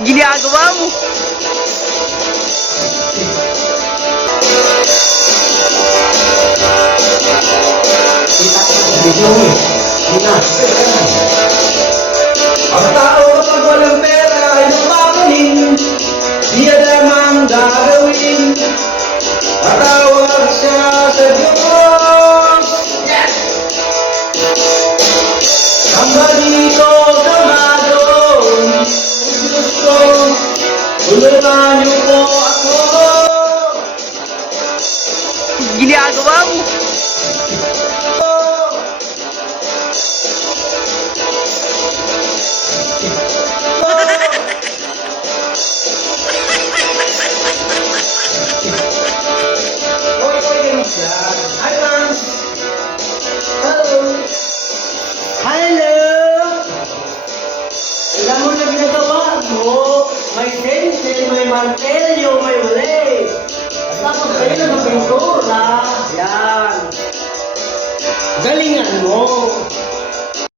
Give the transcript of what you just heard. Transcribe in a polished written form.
ginagawa mo? Ang tao kapag walang pera ay nagpapaling, di alam ang gagawin. Matawag siya sa Diyos. Yes! Sambalito sa madon, Diyos ko, tulungan niyo po ako. Ginagawa mo? Hi, Lance. Hello. Hello! Alam mo na ginagawa mo? May pencil, may martelyo, may ulit. Tapos kayo na magpintura. Yan. Galingan mo.